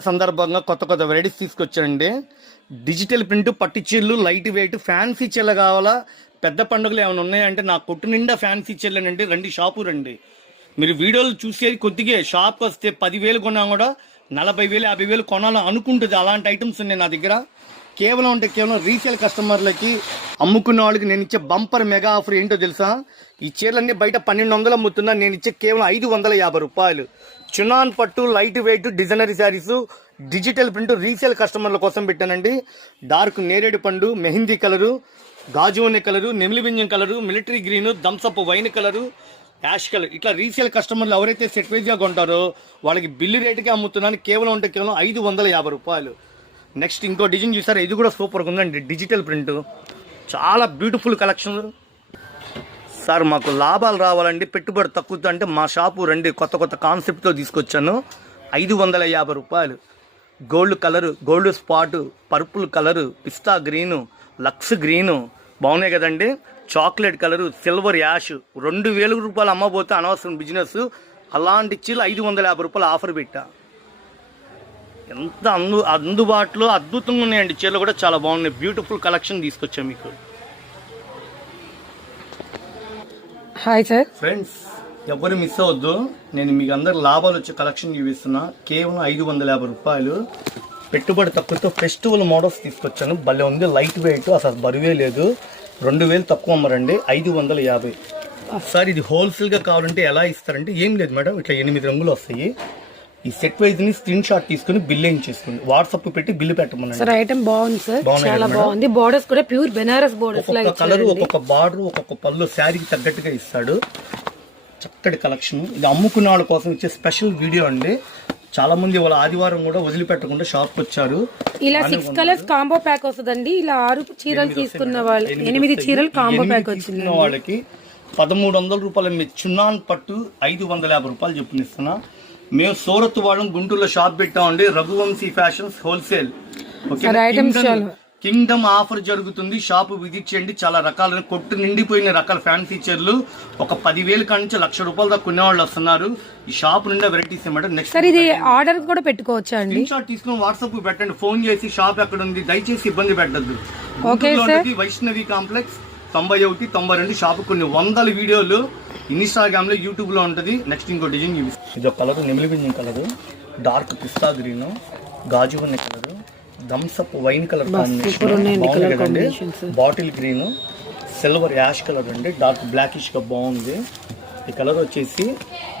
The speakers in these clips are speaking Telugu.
సందర్భంగా కొత్త కొత్త వెరైటీస్ తీసుకొచ్చానండి. డిజిటల్ ప్రింట్ పట్టు చీరలు లైట్ వెయిట్ ఫ్యాన్సీ చీరలు కావాలా? పెద్ద పండుగలు ఏమైనా ఉన్నాయంటే నా కొట్టు నిండా ఫ్యాన్సీ చీరలేనండి. రండి షాపు రండి. మీరు వీడియోలు చూసేది కొద్దిగా షాప్ వస్తే పదివేలు కొన్నా కూడా నలభై వేలు యాభై వేలు కొనాలని అనుకుంటుంది. అలాంటి ఐటమ్స్ ఉన్నాయి నా దగ్గర. కేవలం అంటే కేవలం రీసేల్ కస్టమర్లకి అమ్ముకున్న వాళ్ళకి నేను ఇచ్చే బంపర్ మెగా ఆఫర్ ఏంటో తెలుసా? ఈ చీరలన్నీ బయట పన్నెండు వందలు అమ్ముతున్నా నేను ఇచ్చే కేవలం ఐదు వందల యాభై రూపాయలు. చునాన్ పట్టు లైట్ వెయిట్ డిజైనరీ శారీస్ డిజిటల్ ప్రింట్ రీసేల్ కస్టమర్ల కోసం పెట్టానండి. డార్క్ నేరేడు పండు మెహందీ కలరు గాజువని colour నెమిలిబింజం colour military green Thums Up wine colour ash colour. ఇట్లా రీసేల్ కస్టమర్లు ఎవరైతే సెట్ వైజ్గా కొంటారో వాళ్ళకి బిల్లు రేటుకే అమ్ముతున్నాను కేవలం అంటే కేవలం ఐదు వందల యాభై రూపాయలు. నెక్స్ట్ ఇంకో డిజైన్ చూసారా? ఇది కూడా సూపర్గా ఉందండి. Digital print. చాలా బ్యూటిఫుల్ కలెక్షన్. సార్ మాకు లాభాలు రావాలండి. పెట్టుబడి తక్కువ అంటే మా షాపు రండి. కొత్త కొత్త కాన్సెప్ట్తో తీసుకొచ్చాను. ఐదు వందల యాభై రూపాయలు. Gold colour gold spot purple colour pista green Lux green. బాగున్నాయి కదండి. Chocolate colour silver ash. రెండు వేల రూపాయలు అమ్మబోతే అనవసరం బిజినెస్ అలాంటి చీలు ఐదు వందల యాభై రూపాయలు ఆఫర్ పెట్టా. ఎంత అందు అందుబాటులో అద్భుతంగా ఉన్నాయండి. చీరలు కూడా చాలా బాగున్నాయి. బ్యూటిఫుల్ కలెక్షన్ తీసుకొచ్చాం మీకు. హాయ్ సార్ ఫ్రెండ్స్ ఎవరు మిస్ అవ్వద్దు. నేను మీకు అందరు లాభాలు వచ్చే కలెక్షన్ చూపిస్తున్నా. కేవలం ఐదు వందల యాభై రూపాయలు. పెట్టుబడి తక్కువతో ఫెస్టివల్ మోడల్స్ తీసుకొచ్చాను. భలే ఉంది. లైట్ వెయిట్ అసలు బరువే లేదు. రెండు వేలు తక్కువ అమ్మరండి. ఐదు వందల యాభై. సార్ ఇది హోల్సేల్గా కావాలంటే ఎలా ఇస్తారంటే ఏం లేదు మేడం. ఇట్లా ఎనిమిది రంగులు వస్తాయి. ఈ సెట్ వైజ్ని స్క్రీన్ షాట్ తీసుకుని బిల్ చేసుకోండి? వాట్సాప్ పెట్టి బిల్లు పెట్టమనండి. సార్ ఐటమ్ బాగుంది సార్. చాలా? బాగుంది. బోర్డర్స్ కూడా ప్యూర్ బెనారస్ బోర్డర్స్ ఒక్కొక్క కలర్ ఒక్కొక్క బార్డర్ ఒక్కొక్క పళ్ళు శారీకి తగ్గట్టుగా ఇస్తాడు. చక్కటి కలెక్షన్ ఇది అమ్ముకున్న వాళ్ళ కోసం ఇచ్చే స్పెషల్ వీడియో అండి. చాలా మంది వాళ్ళ ఆదివారం కూడా వదిలిపెట్టకుండా షాప్కి వచ్చారు. ఇలా సిక్స్ కలర్స్ కాంబో ప్యాక్ వస్తుందండి. ఇలా ఆరు చీరలు తీసుకున్న వాళ్ళు ఎనిమిది చీరలు కాంబో ప్యాక్ వచ్చింది వాళ్ళకి పదమూడు వందల రూపాయల మీ చున్నాన్ పట్టు ఐదు వందల యాభై రూపాయలు చెప్పిస్తున్నా మేము సూరత్ వాళ్ళం గుంటూరులో షాప్ పెట్టామండి. Raghuvanshi fashions wholesale. Kingdom offer జరుగుతుంది. షాప్ విజిట్ చేయండి చాలా రకాల కొట్టు నిండిపోయిన రకాల ఫ్యాన్ ఫీచర్లు ఒక పదివేలు కాడి నుంచి లక్ష రూపాయల దాకా కొనేవాళ్ళు వస్తున్నారు. ఈ షాప్ నిండా వెరైటీస్ ఏమంటారు నెక్స్ట్ సార్ ఇది ఆర్డర్ కూడా పెట్టుకోవచ్చా అండి? షాట్ తీసుకుని వాట్సాప్ పెట్టండి. ఫోన్ చేసి షాప్ ఎక్కడ ఉంది? దయచేసి ఇబ్బంది పెట్టద్దు. sir. వైష్ణవి కాంప్లెక్స్ తొంభై ఒకటి తొంభై రెండు షాప్ కొన్ని వందల వీడియోలు ఇన్స్టాగ్రామ్లో యూట్యూబ్లో ఉంటది. నెక్స్ట్ ఇంకో డిజైన్ చూపిస్తాను ఇది ఒక కలర్ నెమిలి కలర్. డార్క్ పిస్తా గ్రీన్ గాజు ఉన్న colour. Thums Up wine colour కదండి. Bottle green silver ash colour అండి. డార్క్ బ్లాకిష్గా బాగుంది. ఈ కలర్ వచ్చేసి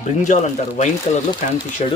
బ్రింజాల్ అంటారు. వైన్ కలర్లో ఫ్యాన్సీ షేడ్